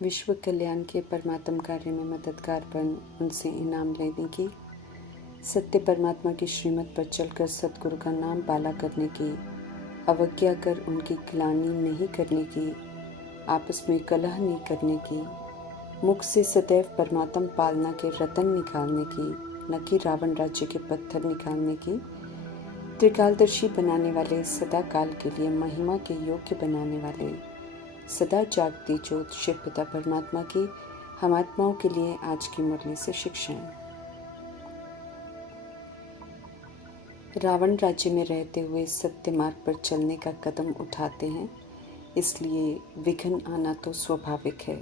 विश्व कल्याण के परमात्म कार्य में मददगार बन उनसे इनाम लेने की, सत्य परमात्मा की श्रीमत पर चलकर सतगुरु का नाम बाला करने की, अवज्ञा कर उनकी ग्लानि नहीं करने की, आपस में कलह नहीं करने की, मुख से सदैव परमात्म पालना के रतन निकालने की, न कि रावण राज्य के पत्थर निकालने की, त्रिकालदर्शी बनाने वाले, सदा काल के लिए महिमा के योग्य बनाने वाले, सदा जागती ज्योत शिव पिता परमात्मा की हम आत्माओं के लिए आज की मुरली से शिक्षाएं। रावण राज्य में रहते हुए सत्य मार्ग पर चलने का कदम उठाते हैं, इसलिए विघ्न आना तो स्वाभाविक है,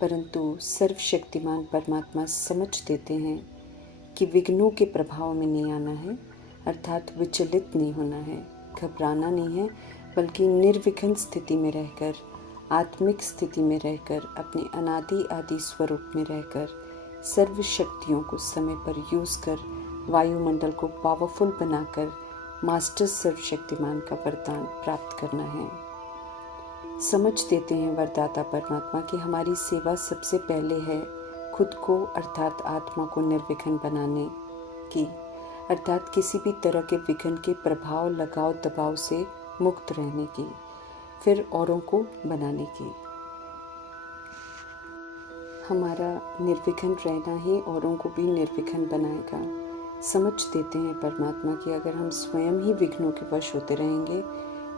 परंतु सर्वशक्तिमान परमात्मा समझ देते हैं कि विघ्नों के प्रभाव में नहीं आना है, अर्थात विचलित नहीं होना है, घबराना नहीं है, बल्कि निर्विघ्न स्थिति में रहकर, आत्मिक स्थिति में रहकर, अपने अनादि आदि स्वरूप में रहकर, सर्व शक्तियों को समय पर यूज़ कर वायुमंडल को पावरफुल बनाकर मास्टर सर्वशक्तिमान का वरदान प्राप्त करना है। समझ देते हैं वरदाता परमात्मा कि हमारी सेवा सबसे पहले है खुद को अर्थात आत्मा को निर्विघ्न बनाने की, अर्थात किसी भी तरह के विघ्न के प्रभाव लगाव दबाव से मुक्त रहने की, फिर औरों को बनाने की। हमारा निर्विघ्न रहना ही औरों को भी निर्विघ्न बनाएगा। समझ देते हैं परमात्मा कि अगर हम स्वयं ही विघ्नों के वश होते रहेंगे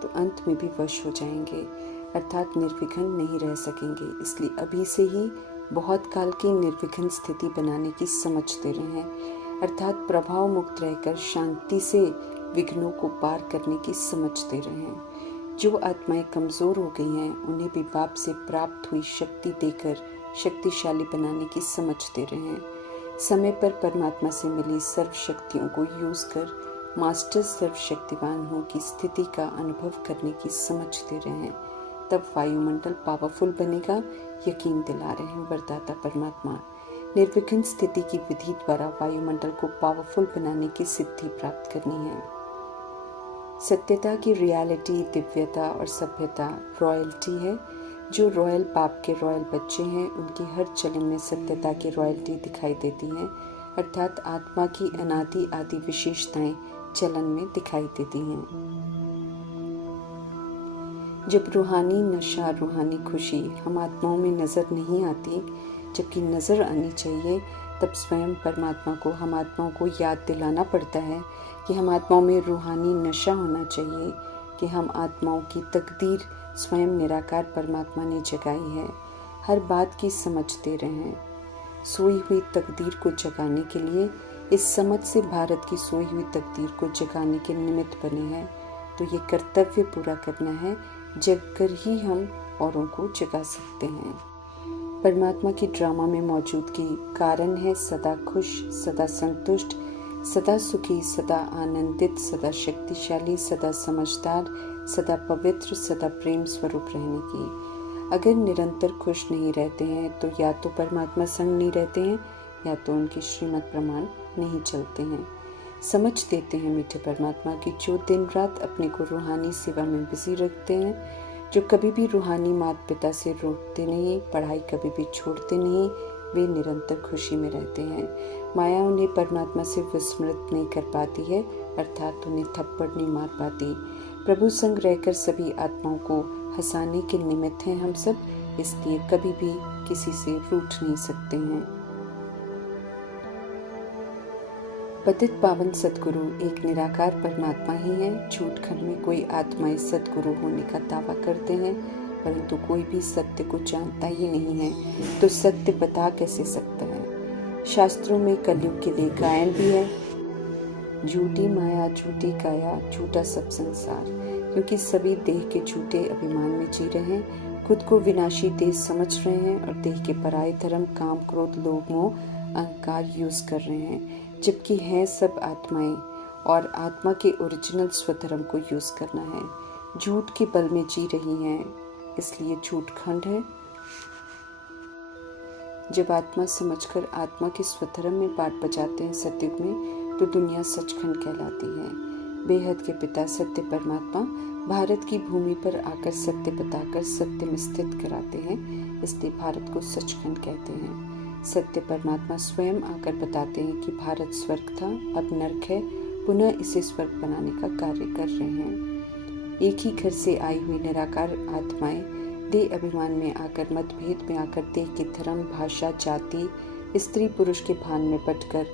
तो अंत में भी वश हो जाएंगे, अर्थात निर्विघ्न नहीं रह सकेंगे। इसलिए अभी से ही बहुत काल की निर्विघ्न स्थिति बनाने की समझ दे रहे हैं, अर्थात प्रभाव मुक्त रहकर शांति से विघ्नों को पार करने की समझ दे रहे हैं। जो आत्माएं कमज़ोर हो गई हैं उन्हें भी बाप से प्राप्त हुई शक्ति देकर शक्तिशाली बनाने की समझ दे रहे हैं। समय पर परमात्मा से मिली सर्व शक्तियों को यूज़ कर मास्टर सर्वशक्तिवान हो की स्थिति का अनुभव करने की समझ दे रहे हैं। तब वायुमंडल पावरफुल बनेगा, यकीन दिला रहे हैं वरदाता परमात्मा। निर्विघ्न स्थिति की विधि द्वारा वायुमंडल को पावरफुल बनाने की सिद्धि प्राप्त करनी है। सत्यता की रियलिटी, दिव्यता और सभ्यता रॉयल्टी है। जो रॉयल बाप के रॉयल बच्चे हैं उनकी हर चलन में सत्यता की रॉयल्टी दिखाई देती है, अर्थात आत्मा की अनादि आदि विशेषताएं चलन में दिखाई देती हैं। जब रूहानी नशा, रूहानी खुशी हम आत्माओं में नज़र नहीं आती, जबकि नज़र आनी चाहिए, तब स्वयं परमात्मा को हम आत्माओं को याद दिलाना पड़ता है कि हम आत्माओं में रूहानी नशा होना चाहिए, कि हम आत्माओं की तकदीर स्वयं निराकार परमात्मा ने जगाई है। हर बात की समझ दे रहे हैं। सोई हुई तकदीर को जगाने के लिए इस समझ से भारत की सोई हुई तकदीर को जगाने के निमित्त बने हैं। तो ये कर्तव्य पूरा करना है, जग कर ही हम औरों को जगा सकते हैं। परमात्मा की ड्रामा में मौजूदगी कारण है सदा खुश, सदा संतुष्ट, सदा सुखी, सदा आनंदित, सदा शक्तिशाली, सदा समझदार, सदा पवित्र, सदा प्रेम स्वरूप रहने की। अगर निरंतर खुश नहीं रहते हैं तो या तो परमात्मा संग नहीं रहते हैं या तो उनकी श्रीमत प्रमाण नहीं चलते हैं। समझ देते हैं मीठे परमात्मा की जो दिन रात अपने को रूहानी सेवा में बिजी रखते हैं, जो कभी भी रूहानी माता पिता से रोकते नहीं, पढ़ाई कभी भी छोड़ते नहीं, वे निरंतर खुशी में रहते हैं। माया उन्हें परमात्मा से विस्मृत नहीं कर पाती है, अर्थात उन्हें थप्पड़ नहीं मार पाती। प्रभु संग रहकर सभी आत्माओं को हंसाने के निमित्त हैं हम सब, इसलिए कभी भी किसी से रूठ नहीं सकते हैं। पतित पावन सतगुरु एक निराकार परमात्मा ही है। झूठ खंड में कोई आत्माएं सतगुरु होने का दावा करते हैं, परंतु कोई भी सत्य को जानता ही नहीं है, तो सत्य बता कैसे सकता है। शास्त्रों में कलयुग के लिए गायन भी है, झूठी माया, झूठी काया, झूठा सब संसार, क्योंकि सभी देह के झूठे अभिमान में जी रहे हैं, खुद को विनाशी देह समझ रहे हैं और देह के पराये धर्म, काम, क्रोध, लोभ, मोह, अहंकार यूज कर रहे हैं, जबकि हैं सब आत्माएं और आत्मा के ओरिजिनल स्वधर्म को यूज करना है। झूठ के बल में जी रही हैं, इसलिए झूठ खंड है। जब आत्मा समझकर आत्मा के स्वधर्म में पाठ बजाते हैं सतयुग में, तो दुनिया सचखंड कहलाती है। बेहद के पिता सत्य परमात्मा भारत की भूमि पर आकर सत्य बताकर सत्य में स्थित कराते हैं, इसलिए भारत को सचखंड कहते हैं। सत्य परमात्मा स्वयं आकर बताते हैं कि भारत स्वर्ग था, अब नर्क है, पुनः इसे स्वर्ग बनाने का कार्य कर रहे हैं। एक ही घर से आई हुई निराकार आत्माएं देह अभिमान में आकर, मतभेद में आकर देह की धर्म, भाषा, जाति, स्त्री पुरुष के भान में बटकर,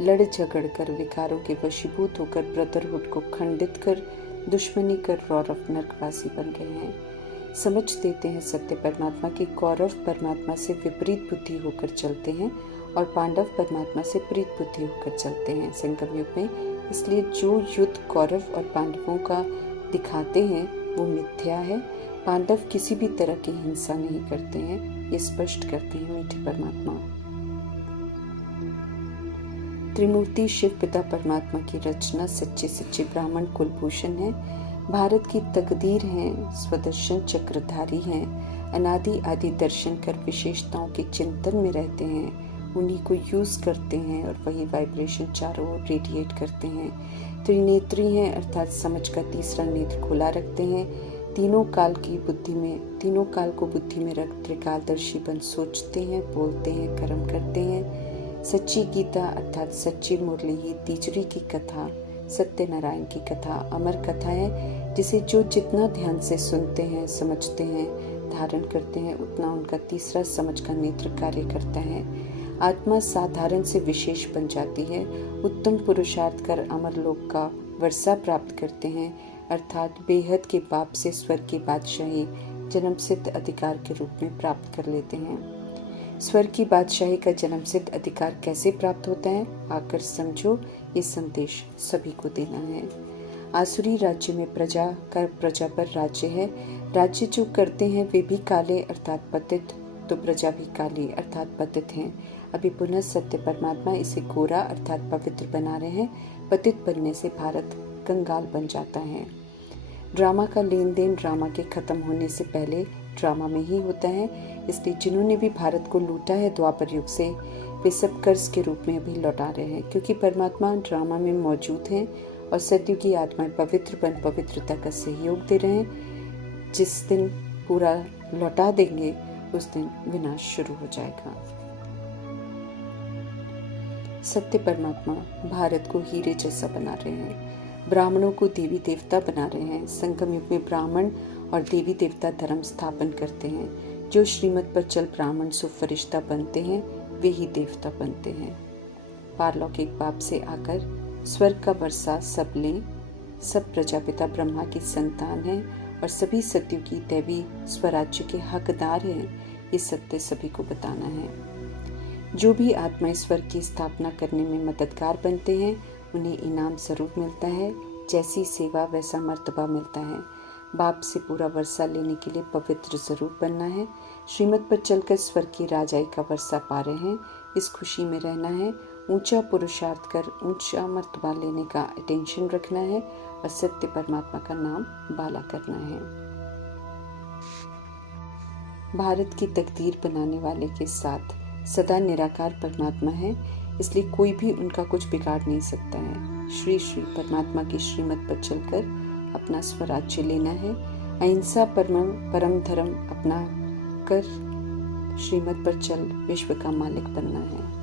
लड़ झगड़ कर, विकारों के वशीभूत होकर, ब्रदरहुड को खंडित कर, दुश्मनी कर रौरव नरकवासी बन गए हैं। समझ देते हैं सत्य परमात्मा की कौरव परमात्मा से विपरीत बुद्धि होकर चलते हैं और पांडव परमात्मा से प्रीत बुद्धि होकर चलते हैं संगम युग में। इसलिए जो युद्ध कौरव और पांडवों का दिखाते हैं वो मिथ्या है। पांडव किसी भी तरह की हिंसा नहीं करते हैं, ये स्पष्ट करते हैं मीठे परमात्मा। त्रिमूर्ति शिव पिता परमात्मा की रचना सच्चे सच्चे ब्राह्मण कुलभूषण है। भारत की तकदीर हैं, स्वदर्शन चक्रधारी हैं, अनादि आदि दर्शन कर विशेषताओं के चिंतन में रहते हैं, उन्हीं को यूज करते हैं और वही वाइब्रेशन चारों ओर रेडिएट करते हैं। त्रिनेत्री हैं अर्थात समझ का तीसरा नेत्र खुला रखते हैं। तीनों काल को बुद्धि में रख त्रिकालदर्शी बन सोचते हैं, बोलते हैं, कर्म करते हैं। सच्ची गीता अर्थात सच्ची मुरली ही तीसरी की कथा, सत्यनारायण की कथा अमर कथा है, जिसे जो जितना ध्यान से सुनते हैं, समझते हैं, धारण करते हैं, उतना उनका तीसरा समझ का नेत्र कार्य करता है। आत्मा साधारण से विशेष बन जाती है, उत्तम पुरुषार्थ कर अमर लोक का वर्षा प्राप्त करते हैं, अर्थात बेहद के बाप से स्वर्ग की बादशाही जन्म सिद्ध अधिकार के रूप में प्राप्त कर लेते हैं। स्वर्ग की बादशाही का जन्म सिद्ध अधिकार कैसे प्राप्त होता है, आकर समझो, ये संदेश सभी को देना है। आसुरी राज्य में प्रजा पर राज्य है। राज्य जो करते हैं वे भी काले अर्थात पतित, तो प्रजा भी काली अर्थात पतित हैं। अभी पुनः सत्य परमात्मा इसे गोरा अर्थात पवित्र बना रहे हैं। पतित बनने से भारत कंगाल बन जाता है। ड्रामा का लेन देन ड्रामा के खत्म होने से पहले ड्रामा में ही होता है, इसलिए जिन्होंने भी भारत को लूटा है द्वापर युग से, वे सब कर्ज के रूप में अभी लौटा रहे हैं, क्योंकि परमात्मा ड्रामा में मौजूद हैं और सत्युग की आत्माएं पवित्र बन पवित्रता का सहयोग दे रहे हैं। जिस दिन पूरा लौटा देंगे उस दिन विनाश शुरू हो जाएगा। सत्य परमात्मा भारत को हीरे जैसा बना रहे हैं, ब्राह्मणों को देवी देवता बना रहे हैं। संगम युग में ब्राह्मण और देवी देवता धर्म स्थापन करते हैं। जो श्रीमत पर चल ब्राह्मण सो फरिश्ता बनते हैं, वे ही देवता बनते हैं। पारलौकिक बाप से आकर स्वर्ग का वर्षा सब लें। सब प्रजापिता ब्रह्मा की संतान हैं और सभी सत्यु की दैवी स्वराज्य के हकदार हैं। ये सत्य सभी को बताना है। जो भी आत्माएं स्वर्ग की स्थापना करने में मददगार बनते हैं, उन्हें इनाम जरूर मिलता है। जैसी सेवा वैसा मर्तबा मिलता है। बाप से पूरा वर्षा लेने के लिए पवित्र जरूर बनना है। श्रीमत पर चलकर स्वर्ग की राजाई का वर्षा पा रहे हैं, इस खुशी में रहना है। ऊंचा पुरुषार्थ कर ऊंचा मर्तबा लेने का अटेंशन रखना है और सत्य परमात्मा का नाम बाला करना है। भारत की तकदीर बनाने वाले के साथ सदा निराकार परमात्मा है, इसलिए कोई भी उनका कुछ बिगाड़ नहीं सकता है। श्री श्री परमात्मा की श्रीमत पर चलकर अपना स्वराज्य लेना है। अहिंसा परम धर्म अपना कर श्रीमत पर चल विश्व का मालिक बनना है।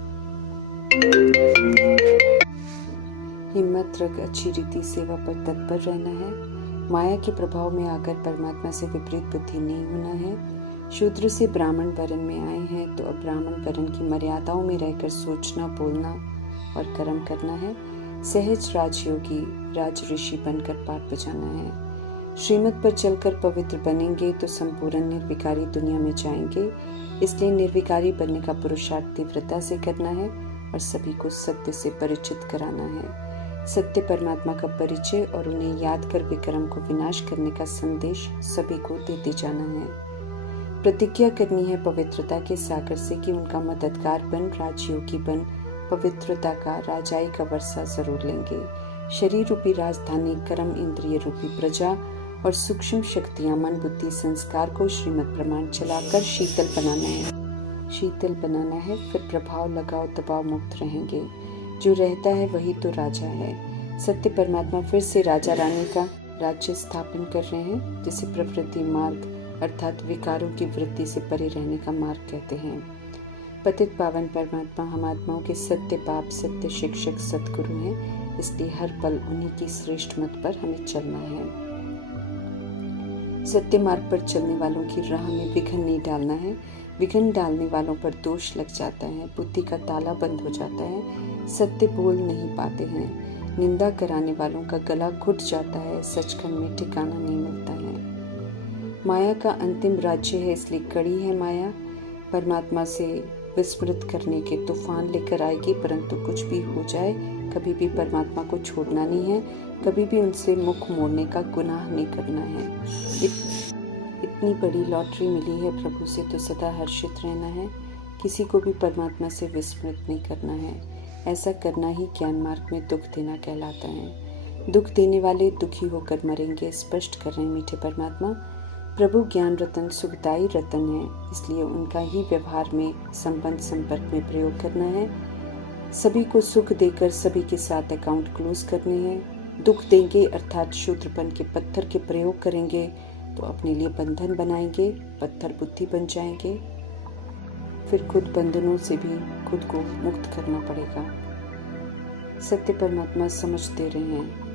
हिम्मत रख अच्छी रीति सेवा पर तत्पर रहना है। माया के प्रभाव में आकर परमात्मा से विपरीत बुद्धि नहीं होना है। शूद्र से ब्राह्मण वर्ण में आए हैं तो अब ब्राह्मण वर्ण की मर्यादाओं में रहकर सोचना, बोलना और कर्म करना है। सहज राजयोगी राज ऋषि बनकर पाठ बजाना है। श्रीमत पर चलकर पवित्र बनेंगे तो संपूर्ण निर्विकारी दुनिया में जाएंगे, इसलिए निर्विकारी बनने का पुरुषार्थ तीव्रता से करना है और सभी को सत्य से परिचित कराना है। सत्य परमात्मा का परिचय और उन्हें याद कर विक्रम को विनाश करने का संदेश सभी को देते जाना है। प्रतिज्ञा करनी है पवित्रता के सागर से कि उनका मददगार बन राजयोगी बन पवित्रता का राजाई का वर्षा जरूर लेंगे। शरीर रूपी राजधानी, कर्म इंद्रिय रूपी प्रजा और सूक्ष्म शक्तियां मन बुद्धि संस्कार को श्रीमत प्रमाण चलाकर शीतल बनाना है। फिर प्रभाव लगाओ दबाव मुक्त रहेंगे। जो रहता है वही तो राजा है। सत्य परमात्मा फिर से राजा रानी का राज्य स्थापन कर रहे हैं, जिसे प्रवृत्ति मार्ग अर्थात विकारों की वृत्ति से परे रहने का मार्ग कहते हैं। पतित पावन परमात्मा हम आत्माओं के सत्य बाप, सत्य शिक्षक, सतगुरु हैं, इसलिए हर पल उन्हीं की श्रेष्ठ मत पर हमें चलना है। सत्य मार्ग पर चलने वालों की राह में विघ्न नहीं डालना है। विघ्न डालने वालों पर दोष लग जाता है, बुद्धि का ताला बंद हो जाता है, सत्य बोल नहीं पाते हैं, निंदा कराने वालों का गला घुट जाता है, सचखंड में ठिकाना नहीं मिलता है। माया का अंतिम राज्य है, इसलिए कड़ी है माया। परमात्मा से विस्मृत करने के तूफान लेकर आएगी, परंतु कुछ भी हो जाए कभी भी परमात्मा को छोड़ना नहीं है, कभी भी उनसे मुख मोड़ने का गुनाह नहीं करना है। इतनी बड़ी लॉटरी मिली है प्रभु से, तो सदा हर्षित रहना है। किसी को भी परमात्मा से विस्मृत नहीं करना है। ऐसा करना ही ज्ञान मार्ग में दुख देना कहलाता है। दुख देने वाले दुखी होकर मरेंगे, स्पष्ट कर रहे हैं मीठे परमात्मा। प्रभु ज्ञान रतन सुखदायी रतन है, इसलिए उनका ही व्यवहार में संबंध संपर्क में प्रयोग करना है। सभी को सुख देकर सभी के साथ अकाउंट क्लोज करने हैं। दुख देंगे अर्थात शूद्रपन के पत्थर के प्रयोग करेंगे तो अपने लिए बंधन बनाएंगे, पत्थर बुद्धि बन जाएंगे, फिर खुद बंधनों से भी खुद को मुक्त करना पड़ेगा। सत्य परमात्मा समझ दे रहे हैं,